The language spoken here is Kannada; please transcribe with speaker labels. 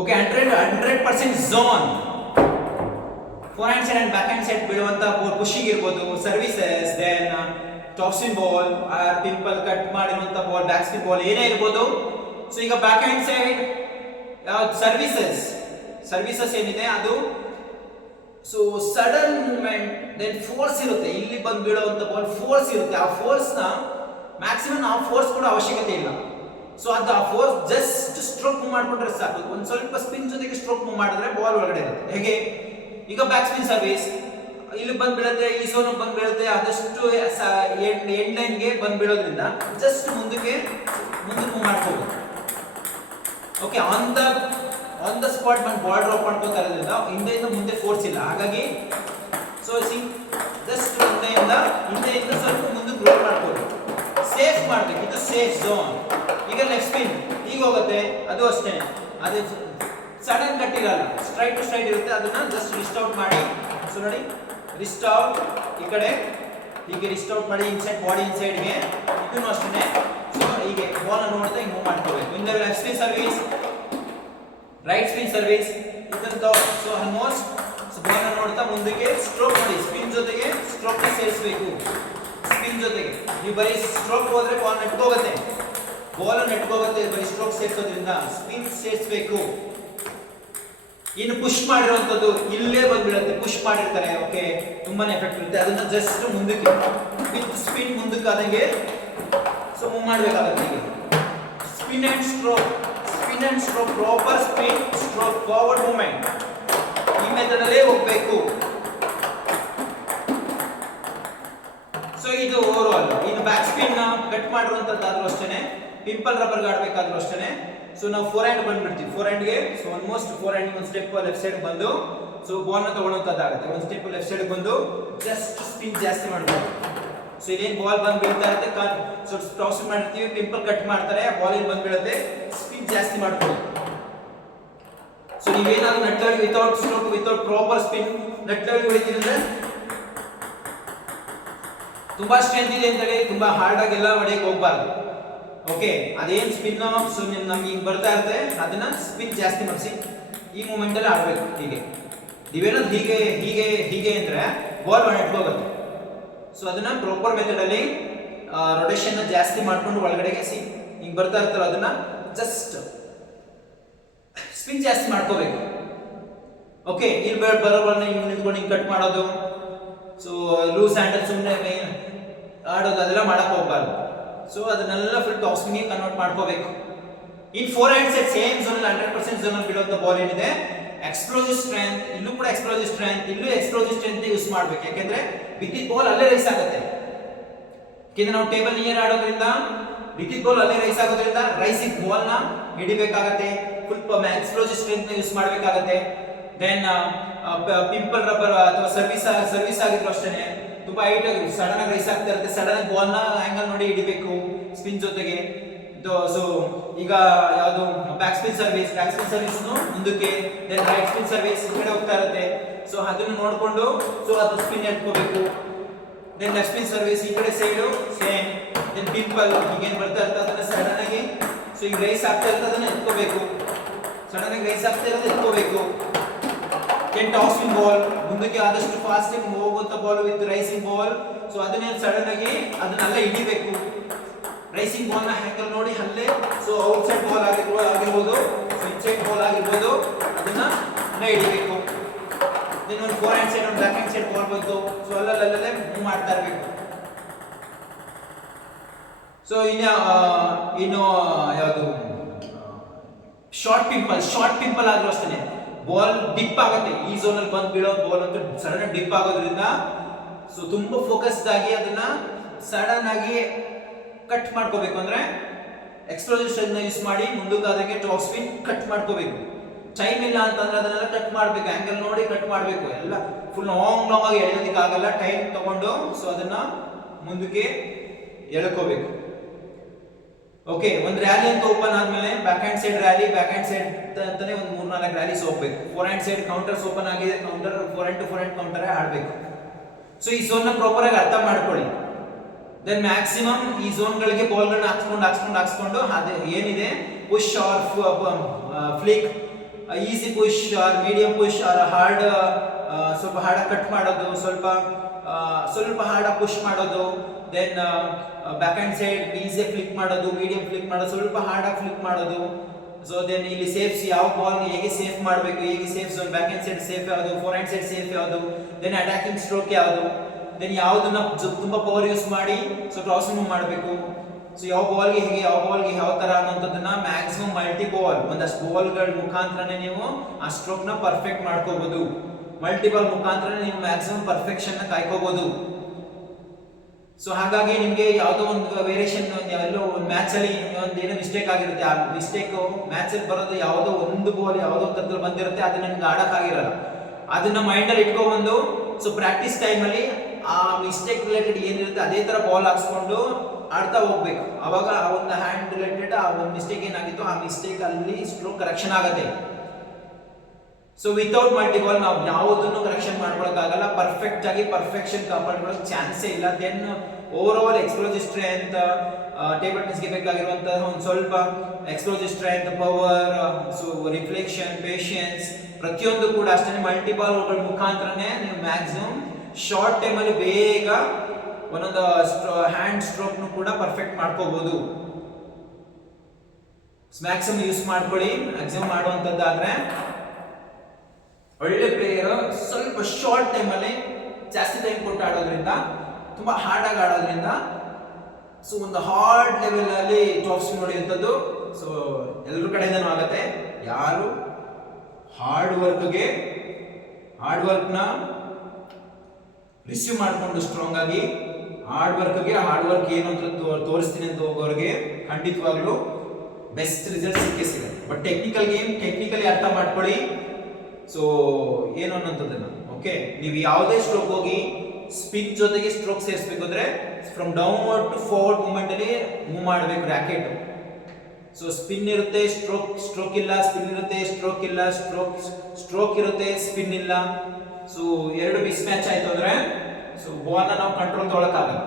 Speaker 1: Okay hundred hundred percent zone forehand side and backhand side ಬೀಳುವಂತ pushing ಇರ್ಬೋದು services then topspin ball or pimple cut ಮಾಡಿರುವಂತ ಬಾಲ್ ಬ್ಯಾಕ್ ಸ್ಪಿನ್ ಬಾಲ್ ಏನೇ ಇರ್ಬೋದು. ಸೊ ಈಗ backhand side services services ಏನಿದೆ? ಅದು so sudden moment then force ಇರುತ್ತೆ. ಇಲ್ಲಿ ಬಂದು ಬೀಳುವಂತ ಬಾಲ್ ಫೋರ್ಸ್ ಇರುತ್ತೆ. ಆ ಫೋರ್ಸ್ನ ಮ್ಯಾಕ್ಸಿಮಮ್ ಆ ಫೋರ್ಸ್ ಕೂಡ ಅವಶ್ಯಕತೆ ಇಲ್ಲ. ಸೊ ಅದು ಆ ಫೋರ್ಸ್ ಜಸ್ಟ್ ಸ್ಟ್ರೋಕ್ ಮಾಡ್ಕೊಂಡ್ರೆ ಸಾಕು. ಒಂದು ಸ್ವಲ್ಪ ಸ್ಪಿನ್ ಜೊತೆಗೆ ಸ್ಟ್ರೋಕ್ ಮಾಡಿದ್ರೆ ಬಾಲ್ ಒಳಗಡೆ ಇರುತ್ತೆ. ಹೇಗೆ? ಈಗ ಬ್ಯಾಕ್ ಸ್ಪಿನ್ ಸರ್ವಿಸ್ ಇಲ್ಲಿ ಬಂದು ಬೀಳುತ್ತೆ ಈ ಸೋನ್ ಬಂದು ಬೀಳುತ್ತೆ ಆದಷ್ಟು ಎಂಡ್ ಲೈನ್ಗೆ ಬಂದು ಬೀಳೋದ್ರಿಂದ ಜಸ್ಟ್ ಮುಂದಕ್ಕೆ ಮುಂದಕ್ಕೆ move okay on the on the spot ಬಂದು ಬಾಲ್ ಡ್ರಾಪ್ ಮಾಡ್ಕೋತಾ ಇರೋದ್ರಿಂದ ಹಿಂದೆಯಿಂದ ಮುಂದೆ ಫೋರ್ಸ್ ಇಲ್ಲ. ಹಾಗಾಗಿ ಸೊ ಸಿ ಜಸ್ಟ್ ಹಿಂದೆಯಿಂದ ಹಿಂದೆಯಿಂದ ಸ್ವಲ್ಪ ಮುಂದಕ್ಕೆ ರೋಲ್ ಮಾಡ್ಬೋದು. ಸೇಫ್ ಮಾಡ್ಬೇಕು. ಇದು ಸೇಫ್ ಝೋನ್ ಈಗ ಲೆಫ್ಟ್ ಸ್ಪಿನ್ ಈಗ ಹೋಗುತ್ತೆ, ಅದು ಅಷ್ಟೇ. ಅದು ಸಡನ್ ಕಟ್ಟಿರಲ್ಲ. ಸ್ಟ್ರೈಟ್ ಟು ಸ್ಟ್ರೈಟ್ ಇರುತ್ತೆ, ಅದನ್ನ ಜಸ್ಟ್ ರಿಸ್ಟ್ ಔಟ್ ಮಾಡಿ. ಸೊ ನೋಡಿ ರಿಸ್ಟ್ ಔಟ್ ಈ ಕಡೆ, ಹೀಗೆ ರಿಸ್ಟ್ ಔಟ್ ಮಾಡಿ ಇನ್ಸೈಡ್ ಬಾಡಿ ಇನ್ಸೈಡ್ಗೆ ಇದನ್ನು ಅಷ್ಟೇ ಸೊ ಹೀಗೆ ಬಾಲ್ ನೋಡ್ತಾ ಹಿಂಗೆ ಮೂವ್ ಮಾಡ್ಕೋಬೇಕು. ಇಂದ left spin service right spin service ಇದಂತ ಸೊ ಆಲ್ಮೋಸ್ಟ್ ಬಾಲ್ ನೋಡ್ತಾ ಮುಂದಕ್ಕೆ ಸ್ಟ್ರೋಕ್ ಮಾಡಿ. ಸ್ಪಿನ್ ಜೊತೆಗೆ ಸ್ಟ್ರೋಕ್ ಸೇರಿಸಬೇಕು. ಸ್ಪಿನ್ ಜೊತೆಗೆ. ನೀವು ಬರೀ ಸ್ಟ್ರೋಕ್ ಹೋದ್ರೆ ಬಾಲ್ ನೆಟ್ಕೋಗುತ್ತೆ ಬಾಲ್ ನೆಟ್ಕೋಗುತ್ತೆ ಬರೀ ಸ್ಟ್ರೋಕ್ ಸೇರಿಸೋದ್ರಿಂದ ಸ್ಪಿನ್ ಸೇರಿಸಬೇಕು. ಇನ್ನು ಪುಷ್ ಮಾಡಿರುವಂತದ್ದು ಇಲ್ಲೇ ಬಂದ್ಬಿಡುತ್ತೆ. ಪುಷ್ ಮಾಡಿರ್ತಾರೆ ಓಕೆ ತುಂಬಾನೇ ಎಫೆಕ್ಟ್ ಇರುತ್ತೆ ಅದನ್ನ ಜಸ್ಟ್ ಮುಂದಕ್ಕೆ ವಿತ್ ಸ್ಪಿನ್ ಮುಂದಕ್ಕೆ ಆದಂಗೆ ಸೊ ಮೂವ್ ಮಾಡಬೇಕಾಗುತ್ತೆ ಹೀಗೆ. Spin and stroke spin and stroke proper spin stroke forward movement ಈ ಮೆಥಡ್ ಅಲ್ಲೇ ಹೋಗ್ಬೇಕು. ಸೊ ಇದು ಓವರ್ ಆಲ್ ಇನ್ನು ಬ್ಯಾಕ್ ಸ್ಪಿನ್ ಕಟ್ ಮಾಡಿರುವಂತದ್ದಾದ್ರೂ ಅಷ್ಟೇನೆ. ಪಿಂಪಲ್ ರಬ್ಬರ್ ಆಡ್ಬೇಕಾದ್ರೂ ಅಷ್ಟೇ ಸೊ ನಾವು ಫೋರ್ ಹ್ಯಾಂಡ್ ಬಂದ್ಬಿಡ್ತೀವಿ ಫೋರ್ ಹ್ಯಾಂಡ್ಗೆ ಸೊ ಆಲ್ಮೋಸ್ಟ್ ಫೋರ್ ಹ್ಯಾಂಡ್ ಒಂದು ಸ್ಟೆಪ್ ಲೆಫ್ಟ್ ಸೈಡ್ ಬಂದು ಸೊ ಬಾಲ್ನ ತಗೊಳ್ಳೋಂಥದ್ದಾಗುತ್ತೆ ಒಂದು ಸ್ಟೆಪ್ ಲೆಫ್ಟ್ ಸೈಡ್ ಬಂದು ಜಸ್ಟ್ ಸ್ಪಿನ್ ಜಾಸ್ತಿ ಮಾಡ್ಬೋದು. ಸೊ ಇದೇನು ಬಾಲ್ ಬಂದು ಬೀಳ್ತಾ ಇರುತ್ತೆ? ಸೊ ಟಾಸ್ ಮಾಡ್ತೀವಿ ಪಿಂಪಲ್ ಕಟ್ ಮಾಡ್ತಾರೆ ಬಾಲ್ ಏನು ಬಂದು ಬೀಳುತ್ತೆ? ಸ್ಪಿನ್ ಜಾಸ್ತಿ ಮಾಡ್ಬೋದು. ಸೊ ನೀವೇನಾದ್ರೂ ನಟ್ಟಲ್ಲಿ without stroke without proper spin ನಟ್ಟಲ್ಲಿ ಹೊಡಿತೀರಂದ್ರೆ ತುಂಬಾ ಸ್ಟ್ರೆಂತ್ ಇದೆ ಅಂತ ಹೇಳಿ ತುಂಬಾ ಹಾರ್ಡ್ ಆಗಿ ಎಲ್ಲ ಹೊಡೆಯಕ್ಕೆ ಹೋಗ್ಬಾರ್ದು. ಓಕೆ, ಅದೇನ್ ಸ್ಪಿನ್ ಸೊ ನಮ್ಗೆ ಈಗ ಬರ್ತಾ ಇರುತ್ತೆ, ಅದನ್ನ ಸ್ಪಿನ್ ಜಾಸ್ತಿ ಮಾಡಿಸಿ. ಈ ಮೂಮೆಂಟ್ ಅಲ್ಲಿ ಆಡ್ಬೇಕು, ಹೀಗೆ. ನೀವೇನೋ ಹೀಗೆ ಹೀಗೆ ಹೀಗೆ ಅಂದ್ರೆ ಬಾಲ್ ಹೋಗುತ್ತೆ. ಸೊ ಅದನ್ನ ಪ್ರಾಪರ್ ಮೆಥಡ್ ಅಲ್ಲಿ ರೊಟೇಷನ್ ಜಾಸ್ತಿ ಮಾಡ್ಕೊಂಡು ಒಳಗಡೆಗೆ ಸಿ ಹಿಂಗೆ ಬರ್ತಾ ಇರ್ತಾರ ಅದನ್ನ ಜಸ್ಟ್ ಸ್ಪಿನ್ ಜಾಸ್ತಿ ಮಾಡ್ಕೋಬೇಕು. ಓಕೆ, ಇಲ್ಲಿ ಬರೋ ಬಾಲ್ನ ಹಿಂಗ್ ನಿಂತ್ಕೊಂಡು ಹಿಂಗೆ ಕಟ್ ಮಾಡೋದು. ಸೊ ಲೂಸ್ ಹ್ಯಾಂಡಲ್ ಸುಮ್ಮನೆ ಆಡೋದು, ಅದೆಲ್ಲ ಮಾಡಕ್ ಹೋಗ್ಬಾರ್ದು. ಸೊ ಅದನ್ನೆಲ್ಲ ಫುಲ್ ಟಾಪ್ ಕನ್ವರ್ಟ್ ಮಾಡ್ಕೋಬೇಕು. In forehand set same zone hundred percent zone ಬಿಡುವಂತ ball ಏನಿದೆ ಎಕ್ಸ್ಪ್ಲೋಸಿವ್ ಸ್ಟ್ರೆಂತ್ ಇಲ್ಲೂ ಕೂಡ ಎಕ್ಸ್ಪ್ಲೋಸಿವ್ ಸ್ಟ್ರೆಂತ್ ಇಲ್ಲೂ ಎಕ್ಸ್ಪ್ಲೋಸಿವ್ ಸ್ಟ್ರೆಂತ್ ಯೂಸ್ ಮಾಡಬೇಕು. ಯಾಕೆಂದ್ರೆ ವಿದ್ಯುತ್ ಬಾಲ್ ಅಲ್ಲೇ ರೈಸ್ ಆಗುತ್ತೆ. ಯಾಕೆಂದ್ರೆ ನಾವು ಟೇಬಲ್ ನಿಯರ್ ಆಡೋದ್ರಿಂದ ವಿದ್ಯುತ್ ಬಾಲ್ ಅಲ್ಲೇ ರೈಸ್ ಆಗೋದ್ರಿಂದ ರೈಸಿಂಗ್ ಬಾಲ್ನ ಹಿಡಿಬೇಕಾಗತ್ತೆ. ಫುಲ್ ಎಕ್ಸ್ಪ್ಲೋಸಿವ್ ಸ್ಟ್ರೆಂತ್ ಯೂಸ್ ಮಾಡಬೇಕಾಗತ್ತೆ. ದೆನ್ ಪಿಂಪಲ್ ರಬ್ಬರ್ ಅಥವಾ ಸರ್ವಿಸ್ ಸರ್ವಿಸ್ ಆಗಿದ್ರು ಅಷ್ಟೇನೆ. ತುಂಬಾ ಹೈಟ್ ಆಗಿ ಸಡನ್ ಆಗಿ ರೈಸ್ ಆಗ್ತಾ ಇರುತ್ತೆ. ಸಡನ್ ಆಗಿ ಬಾಲ್ನ ಆಂಗಲ್ ನೋಡಿ ಹಿಡಿಬೇಕು. ಸ್ಪಿನ್ ಜೊತೆಗೆ. ಸೊ ಈಗ ಯಾವುದು? Back spin service back spin service ಮುಂದಕ್ಕೆ ದೆನ್ ರೈಟ್ ಸ್ಪಿನ್ ಸರ್ವಿಸ್ ಈ ಕಡೆ ಹೋಗ್ತಾ ಇರುತ್ತೆ. ಸೊ ಅದನ್ನು ನೋಡಿಕೊಂಡು ಸೊ ಅದು ಸ್ಪಿನ್ ಎತ್ಕೋಬೇಕು. ದೆನ್ ಲೆಫ್ಟ್ ಸ್ಪಿನ್ ಸರ್ವಿಸ್ ಈ ಕಡೆ ಸೈಡು ಸೇಮ್ ದೆನ್ ಪಿಂಪಲ್ ಈಗೇನು ಬರ್ತಾ ಇರ್ತದೆ ಅದನ್ನ ಸಡನ್ ಆಗಿ ಸೊ ಈಗ ರೈಸ್ ಆಗ್ತಾ ಇರ್ತದೆ ಅದನ್ನ ಎತ್ಕೋಬೇಕು. ಸಡನ್ ಆಗಿ ರೈಸ್ ಆಗ್ತಾ ಇರೋದು ಎತ್ಕೋಬೇಕು. ದೆನ್ ಟಾಸಿಂಗ್ ಬಾಲ್ ಮುಂದಕ್ಕೆ ಆದಷ್ಟು ಫಾಸ್ಟ್ ಹೋಗುವಂತ ball with rising ball so ಅದನ್ನ ಸಡನ್ ಆಗಿ ಅದನ್ನೆಲ್ಲ ಹಿಡಿಬೇಕು. ರೈಸಿಂಗ್ ಬಾಲ್ನ ಹ್ಯಾಂಗಲ್ ನೋಡಿ ಅಲ್ಲೇ. ಸೊ ಔಟ್ ಸೈಡ್ ಬಾಲ್ ಆಗಿರ್ಬೋದು. ಆಗಿರ್ಬೋದು ಸೊ ಇನ್ಸೈಡ್ ಬಾಲ್ ಆಗಿರ್ಬೋದು. ಅದನ್ನ ಹಿಡಿಬೇಕು. ದೆನ್ ಒಂದು ಫೋರ್ ಹ್ಯಾಂಡ್ ಸೈಡ್ ಒಂದು ಬ್ಯಾಕ್ ಹ್ಯಾಂಡ್ ಸೈಡ್ ಬಾಲ್ ಬಂತು. ಸೊ ಅಲ್ಲಲ್ಲೇ ಮೂವ್ ಮಾಡ್ತಾ ಇರಬೇಕು. ಸೊ ಇನ್ನ ಇನ್ನು ಯಾವುದು? ಶಾರ್ಟ್ ಪಿಂಪಲ್ ಶಾರ್ಟ್ ಪಿಂಪಲ್ ಆದರೂ ಅಷ್ಟೇ ಬಾಲ್ ಡಿಪ್ ಆಗುತ್ತೆ. ಈ ಝೋನ್ ಅಲ್ಲಿ ಬಂದು ಬೀಳೋ ಬಾಲ್ ಅಂತ ಸಡನ್ ಡಿಪ್ ಆಗೋದ್ರಿಂದ ಸೊ ತುಂಬಾ ಫೋಕಸ್ಡ್ ಆಗಿ ಅದನ್ನ ಸಡನ್ ಆಗಿ ಕಟ್ ಮಾಡ್ಕೋಬೇಕು. ಅಂದ್ರೆ ಎಕ್ಸ್ಪ್ಲೋಸಿವ್ ಯೂಸ್ ಮಾಡಿ ಮುಂದಕ್ಕೆ ಅದಕ್ಕೆ ಟಾಪ್ ಸ್ಪಿನ್ ಕಟ್ ಮಾಡ್ಕೋಬೇಕು. ಟೈಮ್ ಇಲ್ಲ ಅಂತಂದ್ರೆ ಅದನ್ನೆಲ್ಲ ಕಟ್ ಮಾಡ್ಬೇಕು. ಆಂಗಲ್ ನೋಡಿ ಕಟ್ ಮಾಡ್ಬೇಕು. ಎಲ್ಲ ಫುಲ್ ಲಾಂಗ್ ಲಾಂಗ್ ಆಗಿ ಎಳೆಯೋದಕ್ಕೆ ಆಗಲ್ಲ ಟೈಮ್ ತಗೊಂಡು ಸೊ ಅದನ್ನ ಮುಂದಕ್ಕೆ ಎಳ್ಕೋಬೇಕು. ಓಕೆ ಒಂದು ರ್ಯಾಲಿ ಅಂತ ಓಪನ್ ಆದ್ಮೇಲೆ backhand side rally backhand side ಅಂತಾನೆ ಒಂದು ಮೂರ್ ನಾಲ್ಕು ರ್ಯಾಲೀಸ್ ಹೋಗ್ಬೇಕು forehand side counters open ಆಗಿದೆ counter forehand to forehand counter ಆಡ್ಬೇಕು. ಸೊ ಈ ಝೋನ್ನ ಪ್ರಾಪರ್ ಆಗಿ ಅರ್ಥ ಮಾಡ್ಕೊಳ್ಳಿ. ದೆನ್ ಮ್ಯಾಕ್ಸಿಮಮ್ ಈ ಝೋನ್ಗಳಿಗೆ ಬಾಲ್ಗಳನ್ನ ಹಾಕ್ಸ್ಕೊಂಡು ಹಾಕ್ಸ್ಕೊಂಡು ಹಾಕ್ಸ್ಕೊಂಡು ಅದು ಏನಿದೆ? Push or flick easy push or medium push or hard ಸ್ವಲ್ಪ ಹಾರ್ಡ್ ಕಟ್ ಮಾಡೋದು, ಸ್ವಲ್ಪ ಸ್ವಲ್ಪ ಹಾರ್ಡ್ ಪುಷ್ ಮಾಡೋದು. Then backhand side easy flick ಮಾಡೋದು ಮೀಡಿಯಂ ಫ್ಲಿಕ್ ಮಾಡೋದು, ಸ್ವಲ್ಪ ಹಾರ್ಡ್ ಫ್ಲಿಕ್ ಮಾಡೋದು. ಸೊ ದೆನ್ ಇಲ್ಲಿ ಸೇಫ್ಸ್ ಯಾವ ಬಾಲ್ ಹೇಗೆ ಸೇಫ್ ಮಾಡಬೇಕು, ಹೇಗೆ safe zone backhand side safe ಯಾವುದು ಫೋರ್ ಹ್ಯಾಂಡ್ ಸೈಡ್ ಸೇಫ್ ಯಾವುದು ದೆನ್ ಅಟ್ಯಾಕಿಂಗ್ ಸ್ಟ್ರೋಕ್ ಯಾವುದು ದೆನ್ ಯಾವುದನ್ನ ತುಂಬ ಪವರ್ ಯೂಸ್ ಮಾಡಿ ಸೊ ಕ್ರಾಸ್ ಮಾಡಬೇಕು. ಸೊ ಯಾವ ಬಾಲ್ಗೆ ಹೇಗೆ, ಯಾವ ಬಾಲ್ಗೆ ಯಾವ ತರ ಅನ್ನೋಂಥದ್ದನ್ನ ಮ್ಯಾಕ್ಸಿಮಮ್ ಮಲ್ಟಿ ಬಾಲ್ ಒಂದಷ್ಟು ಬಾಲ್ಗಳ ಮುಖಾಂತರನೇ ನೀವು ಆ ಸ್ಟ್ರೋಕ್ನ ಪರ್ಫೆಕ್ಟ್ ಮಾಡ್ಕೋಬಹುದು ಮಲ್ಟಿ ಬಾಲ್ ಮುಖಾಂತರ ನೀವು ಮ್ಯಾಕ್ಸಿಮಮ್ ಪರ್ಫೆಕ್ಷನ್ನ ಕಾಯ್ಕೋಬಹುದು ಸೊ ಹಾಗಾಗಿ ನಿಮಗೆ ಯಾವುದೋ ಒಂದು ವೇರಿಯೇಷನ್ ಎಲ್ಲೋ ಒಂದು ಮ್ಯಾಚಲ್ಲಿ ಒಂದು ಏನೋ ಮಿಸ್ಟೇಕ್ ಆಗಿರುತ್ತೆ. ಆ ಮಿಸ್ಟೇಕ್ ಮ್ಯಾಚಲ್ಲಿ ಬರೋದು ಯಾವುದೋ ಒಂದು ಬಾಲ್ ಯಾವುದೋ ಥರದಲ್ಲಿ ಬಂದಿರುತ್ತೆ, ಅದನ್ನ ನಿಮ್ಗೆ ಆಡೋಕ್ಕಾಗಿರಲ್ಲ ಅದನ್ನ ಮೈಂಡಲ್ಲಿ ಇಟ್ಕೊಬಂದು ಸೊ ಪ್ರಾಕ್ಟೀಸ್ ಟೈಮಲ್ಲಿ ಆ ಮಿಸ್ಟೇಕ್ ರಿಲೇಟೆಡ್ ಏನಿರುತ್ತೆ, ಅದೇ ಥರ ಬಾಲ್ ಹಾಕ್ಸ್ಕೊಂಡು ಆಡ್ತಾ ಹೋಗ್ಬೇಕು. ಅವಾಗ ಆ ಒಂದು ಹ್ಯಾಂಡ್ ರಿಲೇಟೆಡ್ ಆ ಒಂದು ಮಿಸ್ಟೇಕ್ ಏನಾಗಿತ್ತು, ಆ ಮಿಸ್ಟೇಕ್ ಅಲ್ಲಿ ಸ್ಟ್ರೋಕ್ ಕರೆಕ್ಷನ್ ಆಗುತ್ತೆ. ಸೊ ವಿತೌಟ್ ಮಲ್ಟಿಬಾಲ್ ನಾವು ಯಾವುದನ್ನು ಕರೆಕ್ಷನ್ ಮಾಡ್ಕೊಳಕ್ಕಾಗಲ್ಲ. ಪರ್ಫೆಕ್ಟ್ ಆಗಿ ಪರ್ಫೆಕ್ಷನ್ ಕಾಪಾಡ್ಕೊಳ್ಳೋಕೆ ಚಾನ್ಸೇ ಇಲ್ಲ. Then overall explosive strength table ಟೆನ್ಸ್ಗೆ ಬೇಕಾಗಿರುವಂತಹ ಒಂದು ಸ್ವಲ್ಪ explosive strength power so reflection patience ಪ್ರತಿಯೊಂದು ಕೂಡ ಅಷ್ಟೇ. ಮಲ್ಟಿಬಾಲ್ಗಳ ಮುಖಾಂತರನೇ ನೀವು ಮ್ಯಾಕ್ಸಿಮಮ್ ಶಾರ್ಟ್ ಟೈಮಲ್ಲಿ ಬೇಗ ಒಂದೊಂದು ಹ್ಯಾಂಡ್ ಸ್ಟ್ರೋಕ್ನು ಕೂಡ ಪರ್ಫೆಕ್ಟ್ ಮಾಡ್ಕೋಬಹುದು ಮ್ಯಾಕ್ಸಿಮಮ್ ಯೂಸ್ ಮಾಡ್ಕೊಳ್ಳಿ. ಮ್ಯಾಕ್ಸಿಮಮ್ ಮಾಡುವಂಥದ್ದಾದ್ರೆ ಒಳ್ಳೆ ಪ್ಲೇಯರ್ ಸ್ವಲ್ಪ ಶಾರ್ಟ್ ಟೈಮಲ್ಲಿ ಜಾಸ್ತಿ ಟೈಮ್ ಕೊಟ್ಟು ಆಡೋದ್ರಿಂದ, ತುಂಬಾ ಹಾರ್ಡ್ ಆಗಿ ಆಡೋದ್ರಿಂದ ಸೊ ಒಂದು ಹಾರ್ಡ್ ಲೆವೆಲಲ್ಲಿ ಟಾಪ್ಸ್ ನೋಡಿದಂಥದ್ದು ಸೊ ಎಲ್ಲರ ಕಡೆಯಿಂದನೂ ಆಗುತ್ತೆ. ಯಾರು? ಹಾರ್ಡ್ ವರ್ಕ್ಗೆ ಹಾರ್ಡ್ ವರ್ಕ್ನ ರಿಸೀವ್ ಮಾಡಿಕೊಂಡು ಸ್ಟ್ರಾಂಗ್ ಆಗಿ ಹಾರ್ಡ್ ವರ್ಕ್ಗೆ ಹಾರ್ಡ್ ವರ್ಕ್ ಏನು ಅಂತ ತೋರಿಸ್ತೀನಿ ಅಂತ ಹೋಗೋರಿಗೆ ಖಂಡಿತವಾಗ್ಲೂ ಬೆಸ್ಟ್ ರಿಸಲ್ಟ್ ಸಿಕ್ಕೇ ಸಿಗುತ್ತೆ. ಬಟ್ ಟೆಕ್ನಿಕಲ್ ಗೇಮ್ ಟೆಕ್ನಿಕಲಿ ಅರ್ಥ ಮಾಡ್ಕೊಳ್ಳಿ. ಸೊ ಏನು ಅನ್ನೋಂಥದ್ದನ್ನ ಓಕೆ ನೀವು ಯಾವುದೇ ಸ್ಟ್ರೋಕ್ ಹೋಗಿ ಸ್ಪಿನ್ ಜೊತೆಗೆ ಸ್ಟ್ರೋಕ್ ಸೇರಿಸ್ಬೇಕು ಅಂದ್ರೆ from downward to forward moment ಅಲ್ಲಿ ಮೂವ್ ಮಾಡಬೇಕು ರ್ಯಾಕೆಟ್ ಸೊ ಸ್ಪಿನ್ ಇರುತ್ತೆ ಸ್ಟ್ರೋಕ್ ಸ್ಟ್ರೋಕ್ ಇಲ್ಲ ಸ್ಪಿನ್ ಇರುತ್ತೆ ಸ್ಟ್ರೋಕ್ ಇಲ್ಲ ಸ್ಟ್ರೋಕ್ ಸ್ಟ್ರೋಕ್ ಇರುತ್ತೆ ಸ್ಪಿನ್ ಇಲ್ಲ. ಸೊ ಎರಡು ಮಿಸ್ ಮ್ಯಾಚ್ ಆಯ್ತು ಅಂದ್ರೆ ಸೊ ಬಾಲ್ನ ನಾವು ಕಂಟ್ರೋಲ್ ತೊಗೊಳಕ್ಕಾಗಲ್ಲ.